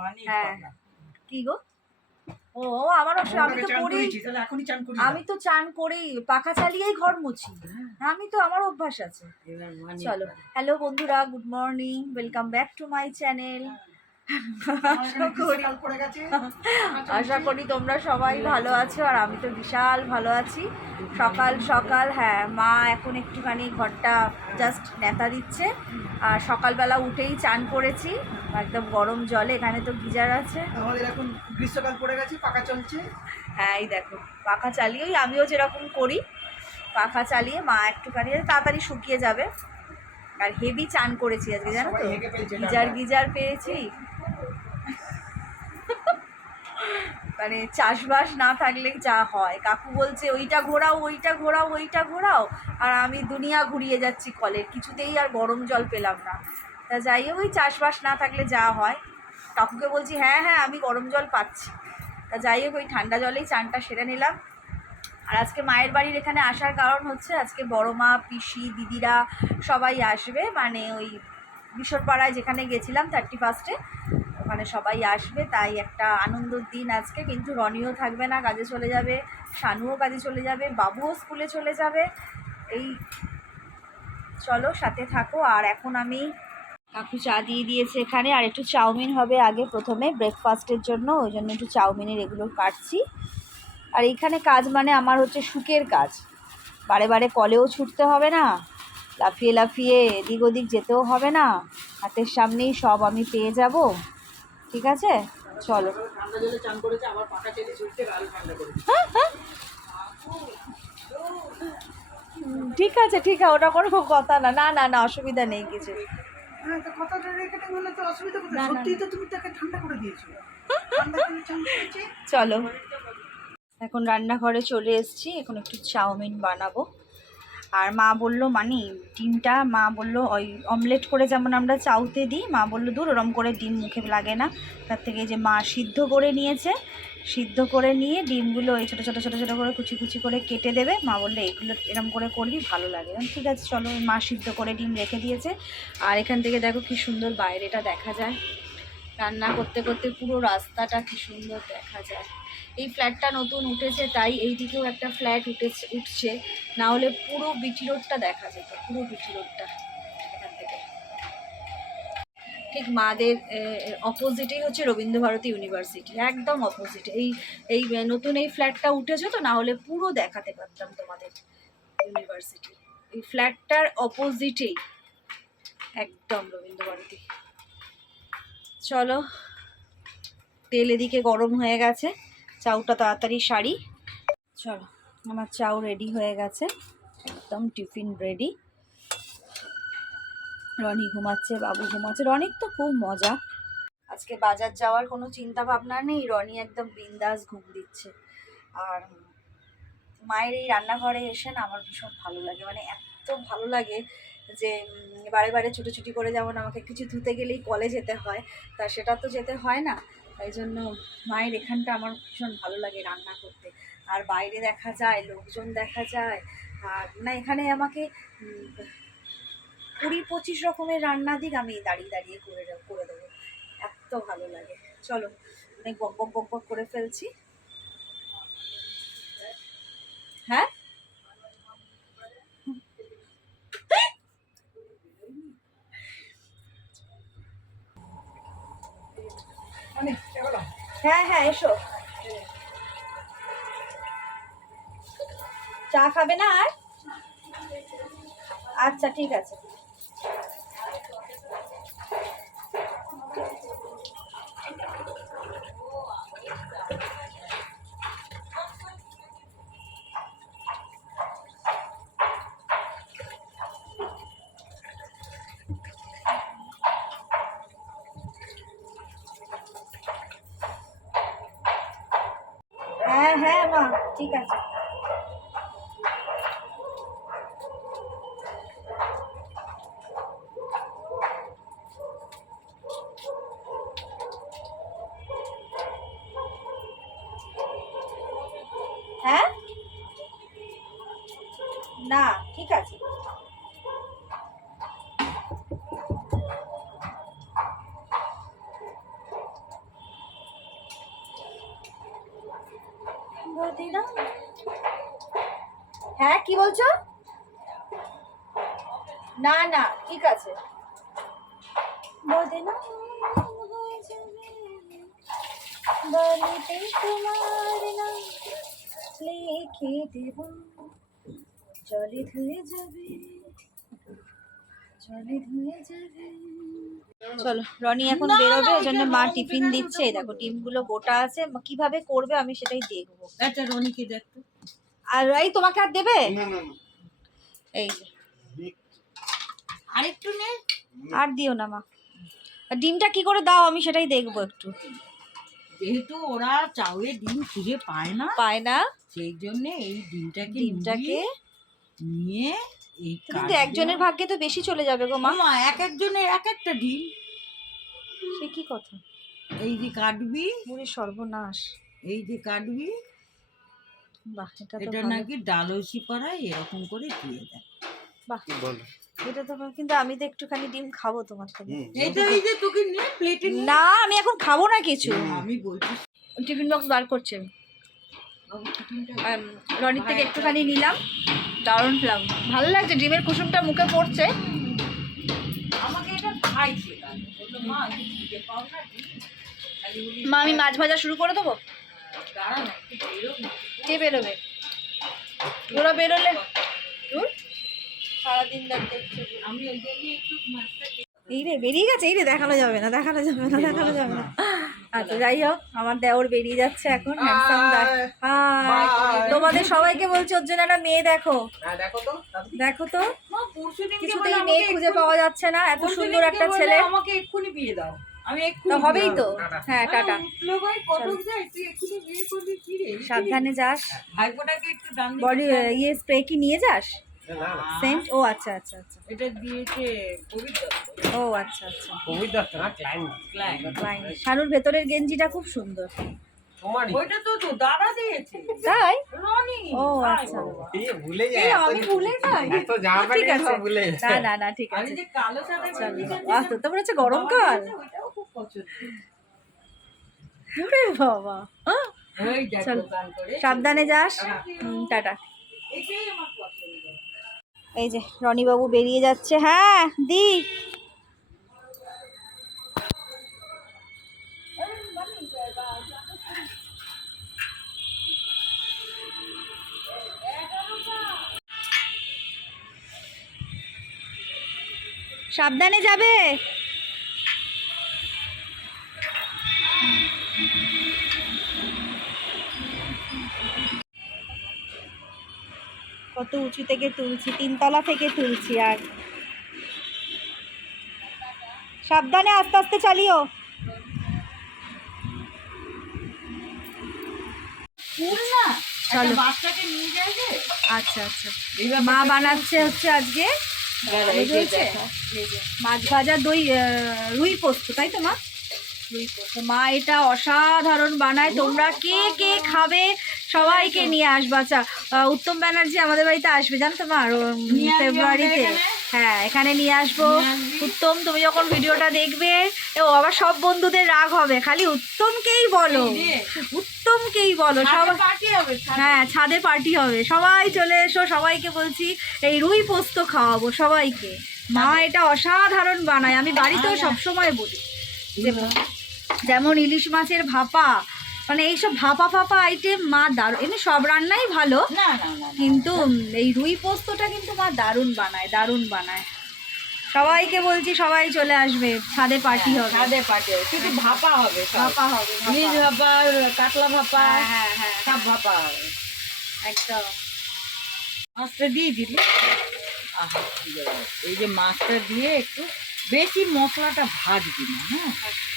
মানি হ্যাঁ। কি গো? ও আমার আমি তো করি চান করি আমি তো চান করেই পাখা চালিয়েই ঘর মুছি। আমি তো আমার অভ্যাস আছে। চলো। হ্যালো বন্ধুরা good morning welcome back to my channel আশা করি তোমরা সবাই ভালো আছো আর আমি তো বিশাল ভালো আছি। সকাল সকাল হ্যাঁ মা এখন একটুখানি ঘরটা জাস্ট নেতা দিচ্ছে। আর সকালবেলা উঠেই চান করেছি একদম গরম জলে এখানে তো গিজার আছে। আমাদের এখন গ্রীষ্মকাল পড়ে গেছে পাকা চলছে। হ্যাঁ এই দেখো পাখা চালিয়েই আমিও যেরকম করি পাখা চালিয়ে মা একটুখানি তাড়াতাড়ি শুকিয়ে যাবে। আর হেভি চান করেছি আজকে জানো তো? গিজার গিজার পেয়েছি। মানে চাষবাস না থাকলে যা হয়। কাকু বলছে, ওইটা ঘোরাও ওইটা ঘোরাও ওইটা ঘোরাও। আর আমি দুনিয়া ঘুরিয়ে যাচ্ছি কলের। কিছুতেই আর গরম জল পেলাম না। তা যাই হোক, ওই চাষবাস না থাকলে যা হয়। কাকুকে বলছি হ্যাঁ হ্যাঁ আমি গরম জল পাচ্ছি। তা যাই হোক, ওই ঠান্ডা জলেই চানটা সেরে নিলাম। আর আজকে মায়ের বাড়ির এখানে আসার কারণ হচ্ছে, আজকে বড় মা, পিসি, দিদিরা সবাই আসবে। মানে ওই বিশ্বরপাড়ায় যেখানে গেছিলাম থার্টি ফার্স্টে ওখানে সবাই আসবে, তাই একটা আনন্দর দিন আজকে। কিন্তু রনিও থাকবে না, কাজে চলে যাবে, শানুও কাজে চলে যাবে, বাবুও স্কুলে চলে যাবে। এই, চলো সাথে থাকো। আর এখন আমি কাকু চা দিয়ে দিয়েছে এখানে, আর একটু চাউমিন হবে আগে প্রথমে ব্রেকফাস্টের জন্য, ওই জন্য একটু চাউমিনের এগুলো কাটছি। আর এইখানে কাজ মানে আমার হচ্ছে সুখের কাজ। বারে বারে কলেও ছুটতে হবে না, লাফিয়ে লাফিয়ে এদিক ওদিক যেতেও হবে না। হাতের সামনেই সব আমি পেয়ে যাব। ঠিক আছে? চলো। ঠিক আছে ঠিক আছে ওটা কোনো কথা না। না না না অসুবিধা নেই কিছু। হ্যাঁ চলো। এখন রান্নাঘরে চলে এসেছি। এখন একটু চাউমিন বানাবো। আর মা বলল মানে ডিমটা? মা বলল, ওই অমলেট করে যেমন আমরা চাউতে দিই, মা বলল, দূর, ওরম করে ডিম মুখে লাগে না। তার থেকে যে মা সিদ্ধ করে নিয়েছে, সিদ্ধ করে নিয়ে ডিমগুলো ওই ছোটো ছোটো ছোটো ছোটো করে কুচি কুচি করে কেটে দেবে। মা বললে, এগুলো এরম করে করবি, ভালো লাগে ঠিক আছে, চলো, মা সিদ্ধ করে ডিম রেখে দিয়েছে। আর এখান থেকে দেখো কি সুন্দর বাইরেটা দেখা যায়। রান্না করতে করতে পুরো রাস্তাটা কি সুন্দর দেখা যায়। এই ফ্ল্যাটটা নতুন উঠেছে, তাই এই দিকেও একটা ফ্ল্যাট উঠেছে, উঠছে। না হলে পুরো বিটি রোডটা দেখা যেত, পুরো বিটি রোডটা এখান থেকে। ঠিক মাদের অপোজিটেই হচ্ছে রবীন্দ্রভারতী ইউনিভার্সিটি একদম অপোজিট এই এই নতুন এই ফ্ল্যাটটা উঠেছে তো, না হলে পুরো দেখাতে পারতাম তোমাদের ইউনিভার্সিটি এই ফ্ল্যাটটার অপোজিটেই একদম রবীন্দ্রভারতী। চলো, তেল এদিকে গরম হয়ে গেছে। চাউটা তাড়াতাড়ি সারি। চলো, আমার চাউ রেডি হয়ে গেছে, একদম টিফিন রেডি রনি ঘুমাচ্ছে, বাবু ঘুমাচ্ছে। রনির তো খুব মজা। আজকে বাজার যাওয়ার কোনো চিন্তা ভাবনা নেই, রনি একদম বিন্দাস ঘুম দিচ্ছে। আর মায়ের এই রান্নাঘরে এসে না আমার ভীষণ ভালো লাগে। মানে এত ভালো লাগে যে বারে বারে ছুটোছুটি করে যেমন আমাকে কিছু ধুতে গেলেই কলে যেতে হয়, তা সেটা তো যেতে হয় না। তাই জন্য মায়ের এখানটা আমার ভীষণ ভালো লাগে রান্না করতে। আর বাইরে দেখা যায়, লোকজন দেখা যায়, আর না, এখানে আমাকে কুড়ি পঁচিশ রকমের রান্না দিক আমি দাঁড়িয়ে দাঁড়িয়ে করে করে দেবো। এত ভালো লাগে। চলো, অনেক বক বক বক বক করে ফেলছি। হ্যাঁ মানে এগুলো হ্যাঁ এসো। চা খাবে না আর? আচ্ছা ঠিক আছে। ঠিক আছে। হ্যাঁ? না ঠিক আছে। না না ঠিক আছে। হয়ে লিখে দেব। জলে ধুয়ে যাবে জলে ধুয়ে যাবে। চলো রনি এখন বেরোবে ওই জন্য মা টিফিন দিচ্ছে। এই দেখো ডিমগুলো গোটা আছে কীভাবে করবে আমি সেটাই দেখব। একটা রনিকে দেখতো আর এই তোমাকে আর দেবে? এই যে। আরেকটু নে। আর দিও না মা। আর ডিমটা কি করে দাও আমি সেটাই দেখব একটু। যেহেতু ওরা চাউয়ের ডিম খুঁজে পায় না পায় না। সেই জন্য এই ডিমটাকে ডিমটাকে নিয়ে- এই কিন্তু একজনের ভাগ্যে তো বেশি চলে যাবে গো মা। মা এক একজনের এক একটা ডিম। সে কি কথা? এই যে কাটবি পুরো সর্বনাশ। এই যে কাটবি বাহ এটা। নাকি ডালসি পাড়ায় এরকম করে দিয়ে দেয়। বাহ। এটা তো কিন্তু আমি তো একটুখানি ডিম খাব তোমার থেকে। এইটা এই যে তোকে নিয়ে প্লেটে না আমি এখন খাব না কিছু। আমি বলছি। টিফিন বক্স বার করছি আমি। রনির থেকে একটুখানি নিলাম। দারুণ লাগল। ভালো লাগছে ডিমের কুসুমটা মুখে পড়ছে। আমাকে এটা খাইছে মা আমি খিদে পাও না ডিম?" খালি বলি, মা আমি মাছ ভাজা শুরু করে দেবো। কে বেরোবে? ওরা বেরোলে সারাদিন আমি ওই জন্য একটু এই রে বেরিয়ে গেছে এই রে দেখানো যাবে না দেখানো যাবে না দেখানো যাবে না। আচ্ছা যাই হোক আমার দেওর বেরিয়ে যাচ্ছে এখন হ্যান্ডসাম তোমাদের সবাইকে বলছি ওর জন্য একটা মেয়ে দেখো। দেখো তো দিনকে কিছুতেই মেয়ে খুঁজে পাওয়া যাচ্ছে না এত সুন্দর একটা ছেলে। আমাকে এক্ষুনি বিয়ে দাও। আমি এক্ষুনি তো হবেই তো। হ্যাঁ টাটা। সাবধানে যাস। বডি ইয়ে স্প্রে কি নিয়ে যাস? সেন্ট? ও আচ্ছা আচ্ছা আচ্ছা। এটা দিয়েছে ও আচ্ছা আচ্ছা. শানুর ভেতরের গেঞ্জিটা খুব সুন্দর। ওইটা তো তো দাদা দিয়েছে। তাই? রনি। ও তাই। আচ্ছা। বাবা। এই আমি ভুলে যাই। ঠিক আছে। না না না ঠিক আছে। যে কালো সাদা চলো তো তো হচ্ছে গরমকাল ওইটাও খুব পছন্দ। ওরে বাবা। সাবধানে যাস। টাটা। এটাই আমার পছন্দ। এই যে রনিবাবু বেরিয়ে যাচ্ছে। হ্যাঁ দি। সাবধানে যাবে? উঁচু থেকে তুলছি তিনতলা থেকে তুলছি আর। সাবধানে আস্তে আস্তে চালিও। চলো। আচ্ছা আচ্ছা। মা বানাচ্ছে হচ্ছে আজকে। মাছ ভাজা দই রুই পোস্ত তাই তো মা? মা এটা অসাধারণ বানায়। তোমরা কে কে খাবে? সবাইকে নিয়ে আসবা। আচ্ছা উত্তম ব্যানার্জি আমাদের বাড়িতে আসবে জানো তো মা? উম, নিয়ে আসবে ফেব্রুয়ারিতে। হ্যাঁ এখানে নিয়ে আসব। উত্তম তুমি যখন ভিডিওটা দেখবে ও আবার সব বন্ধুদের রাগ হবে। খালি উত্তমকেই বলো। উত্তমকেই বলো। সবাই। হ্যাঁ ছাদে পার্টি হবে। সবাই চলে এসো সবাইকে বলছি এই রুই পোস্ত খাওয়াবো সবাইকে। মা এটা অসাধারণ বানায়। আমি বাড়িতেও সবসময় বলি। যেমন ইলিশ মাছের ভাপা মানে এইসব ভাপা ফাপা আইটেম মা দারুণ এমনি সব রান্নাই ভালো কিন্তু এই রুই পোস্তটা কিন্তু মা দারুণ বানায় দারুণ বানায়। সবাইকে বলছি সবাই চলে আসবে ছাদে পার্টি হবে। ছাদে পার্টি হবে শুধু ভাপা হবে ভাপা হবে। ইলিশ ভাপা কাতলা ভাপা হ্যাঁ হ্যাঁ হ্যাঁ। সব ভাপা হবে। একদম। মাছটা দিয়ে দিলি? আহা এই যে মাছটা দিয়ে একটু বেশি মশলাটা ভাজবি না হ্যাঁ?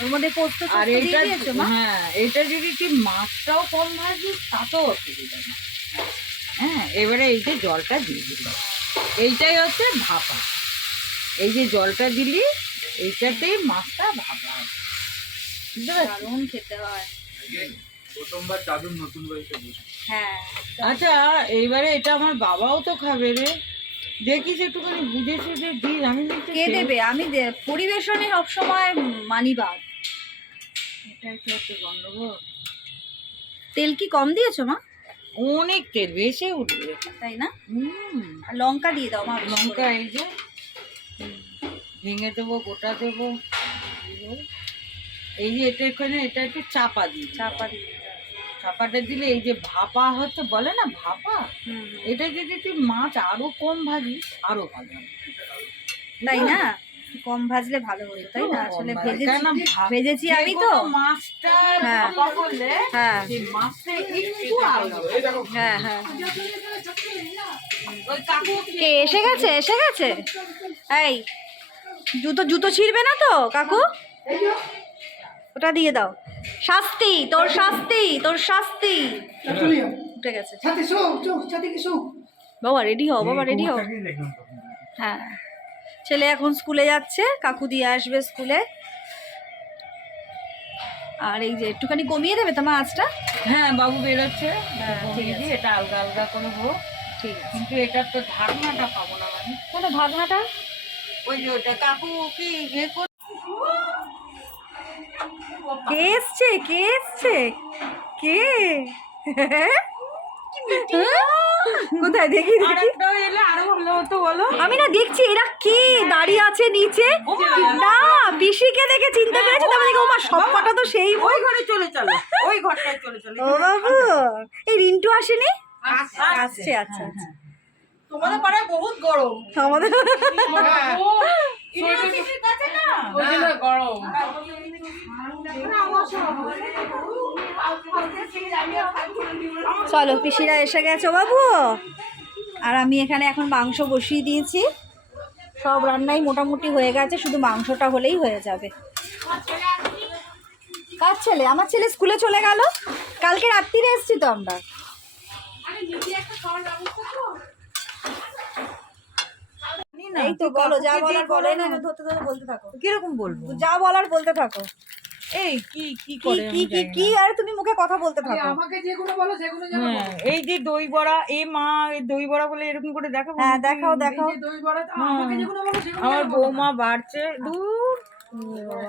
ওর মধ্যে পোস্ত আর এটা দিয়েছ মা? হ্যাঁ এটা যদি তুই মাছটাও কম ভাজিস তাতেও অসুবিধা নেই। হ্যাঁ এবারে এই যে জলটা দিয়ে দিলি এইটাই হচ্ছে ভাপা। এই যে জলটা দিলি এইটাতেই মাছটা ভাপা বুঝতে? দারুণ খেতে হয়। হ্যাঁ আচ্ছা এইবারে এটা আমার বাবাও তো খাবে রে। দেখিস একটুখানি বুঝে সুঝে দিস আমি কে দেবে? আমি পরিবেশনে সবসময় মানিবাদ এটাই তো গন্ডগোল? তেল কি কম দিয়েছ মা? অনেক তেল বেশি উঠবে। তাই না? হুম। লঙ্কা দিয়ে দাও মা লঙ্কা এই যে ভেঙে দেবো গোটা দেবো এই যে। এটা এখানে এটা একটু চাপা দিই চাপা দাও। চাপাটা দিলে এই যে ভাপা হচ্ছে বলে না ভাপা। এটা যদি তুই মাছ আরও কম ভাজিস আরও ভালো তাই না? কম ভাজলে ভালো হতো তাই না? আসলে ভেজেছি ভেজেছি আমি তো। মাছটা হ্যাঁ। ভাপা করলে হ্যাঁ। হ্যাঁ হ্যাঁ। কে এসে গেছে? এসে গেছে? এই জুতো জুতো ছিঁড়বে না তো কাকু? ওটা দিয়ে দাও। শাস্তি তোর শাস্তি তোর শাস্তি। উঠে গেছে। বাবা রেডি হও বাবা রেডি হও। হ্যাঁ। ছেলে এখন স্কুলে যাচ্ছে কাকু দিয়ে আসবে স্কুলে। আর এই যে একটুখানি কমিয়ে দেবে তোমার আঁচটা হ্যাঁ বাবু বেরোচ্ছে। হ্যাঁ, এটা আলগা আলগা করে হোক ঠিক আছে। কিন্তু এটার তো ঢাকনাটা পাবো না মানে। কেন ঢাকনাটা? ওই যে ওটা কাকু কি ইয়ে করে কে এসছে? কে এসছে? কে? কোথায়? দেখি দেখি। আমি না দেখছি এরা কে? দাঁড়িয়ে আছে নিচে? না পিসিকে দেখে চিনতে পেরেছে? তারপরে দেখি ওমা সব কটা তো সেই ওই ঘরে চলে চলো ওই ঘরটায় চলে চলো ও বাবু। এই রিন্টু আসেনি? আসছে, আসছে। আচ্ছা আচ্ছা। তোমাদের পাড়ায় বহুত গরম। আমাদের চলো পিসিরা এসে গেছো বাবু। আর আমি এখানে এখন মাংস বসিয়ে দিয়েছি। সব রান্নাই মোটামুটি হয়ে গেছে শুধু মাংসটা হলেই হয়ে যাবে। কার ছেলে? আমার ছেলে স্কুলে চলে গেল। কালকে রাত্রিরে এসছি তো আমরা। এই তো বলো যা বলার বলে না। ধরতে ধরতে বলতে থাকো। কীরকম বলব? যা বলার বলতে থাকো। এই কি কি করে কি কি কি? আর তুমি মুখে কথা বলতে থাকো। আমাকে যেগুলো বলো সেগুলো যেন হ্যাঁ এই যে দই বড়া এ মা এই দই বড়া বলে এরকম করে দেখাবো হ্যাঁ দেখাও দেখাও যে দই বড়া আমাকে যেগুলো বলো সেগুলো আমার বৌমা বাড়ছে। দূর।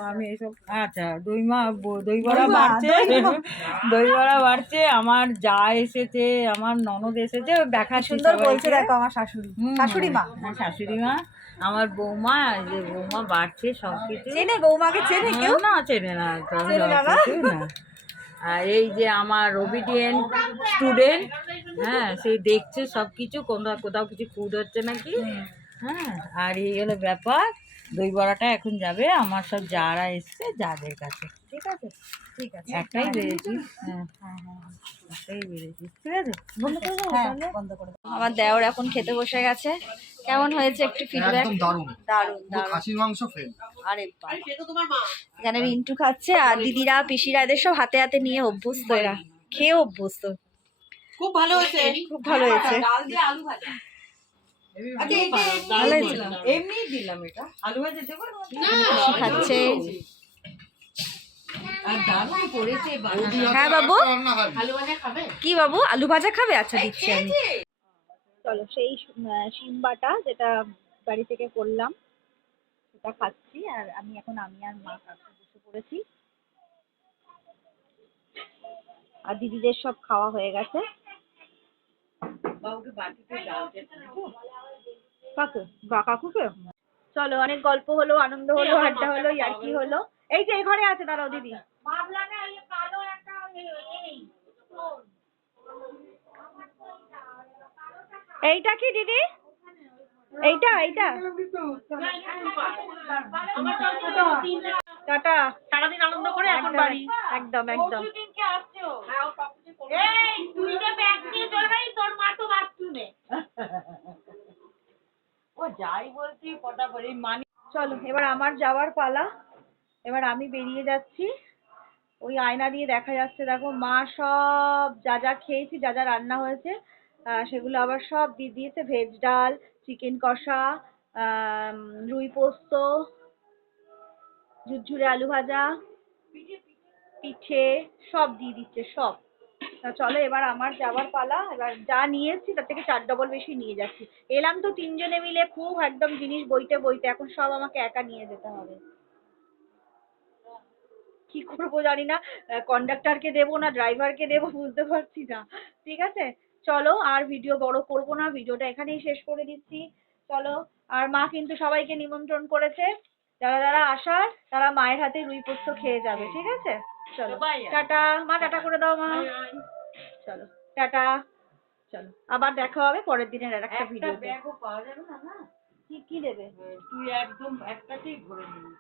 আমি এসব আচ্ছা দই মা ব- দই বড়া বাড়ছে? দই বড়া বাড়ছে আমার যা এসেছে আমার ননদ এসেছে দেখা সুন্দর বলছে দেখো আমার শাশুড়ি। শাশুড়ি মা? হ্যাঁ, শাশুড়ি মা আমার বৌমা যে বৌমা বাড়ছে সব কিছু চেনে বৌমাকে চেনে কেউ? না চেনে না না এই যে আমার ওবিডিয়েন্ট স্টুডেন্ট হ্যাঁ সেই দেখছে সব কিছু কোথাও কোথাও কিছু ফুড হচ্ছে নাকি? হ্যাঁ আর এই হলো ব্যাপার। দই বড়াটা এখন যাবে আমার সব যারা এসছে যাদের কাছে। ঠিক আছে? ঠিক আছে। একটাই বেড়েছি। হ্যাঁ। একটাই বেড়েছি। ঠিক আছে? বন্ধ করে দেবো হ্যাঁ বন্ধ করে আমার দেওর এখন খেতে বসে গেছে। কেমন হয়েছে একটু ফিডব্যাক একদম দারুণ। দারুণ খাসির মাংস ফেল আরে এখানে রিন্টু খাচ্ছে আর দিদিরা পিসিরা এদের সব হাতে হাতে নিয়ে অভ্যস্ত এরা। খেয়ে অভ্যস্ত। খুব ভালো হয়েছে। খুব ভালো হয়েছে। ডাল দিয়ে আলু ভাজা। খাচ্ছে হ্যাঁ বাবু? কি বাবু? আলু ভাজা খাবে? আচ্ছা দিচ্ছি আমি। চলো সেই শিম বাটা যেটা বাড়ি থেকে করলাম সেটা খাচ্ছি। আর আমি এখন আমি আর মা কাকু বসে পড়েছি। আর দিদিদের সব খাওয়া হয়ে গেছে। বাবুকে বাটিতে ডাল দিয়ে কাকু বা কাকুকে? চলো অনেক গল্প হলো আনন্দ হলো আড্ডা হলো ইয়ার্কি হলো। এই যে এই ঘরে আছে দাঁড়াও দিদি। এইটা কি দিদি? এইটা এইটা। টাটা। সারাদিন আনন্দ করে এখন একদম, বাড়ি। একদম একদম দিনকে আসছো এই তুই যে ব্যাগ নিয়ে চলে গেলি তোর মা তো বাথরুমে ও যাই বলছি, ফটাফট এই মানি চলো, এবার আমার যাওয়ার পালা। এবার আমি বেরিয়ে যাচ্ছি। ওই আয়না দিয়ে দেখা যাচ্ছে, দেখো মা সব যা যা খেয়েছি, যা যা রান্না হয়েছে সেগুলো আবার সব দিয়ে দিয়েছে। ভেজ ডাল, চিকেন কষা রুই পোস্ত, ঝুরঝুরে আলু ভাজা পিঠে, সব দিয়ে দিচ্ছে, সব। চলো এবার আমার যাওয়ার পালা। এবার যা নিয়ে এসেছি তার থেকে চার ডবল বেশি নিয়ে যাচ্ছি। এলাম তো তিনজনে মিলে খুব একদম জিনিস বইতে বইতে। এখন সব আমাকে একা নিয়ে যেতে হবে। কি করব জানি না। কন্ডাক্টরকে দেবো না ড্রাইভারকে দেবো বুঝতে পারছি না। ঠিক আছে? চলো, আর ভিডিও বড় করব না। ভিডিওটা এখানেই শেষ করে দিচ্ছি। চলো, আর মা কিন্তু সবাইকে নিমন্ত্রণ করেছে। যারা যারা আসার, তারা মায়ের হাতে রুই পোস্ত খেয়ে যাবে। ঠিক আছে? চলো। টাটা। মা টাটা করে দাও মা। চলো। টাটা। চলো। আবার দেখা হবে পরের দিনের আর একটা ভিডিও ব্যাগও পাওয়া যাবে না না কি কি দেবে? তুই একদম একটাতেই ভরে নিবি।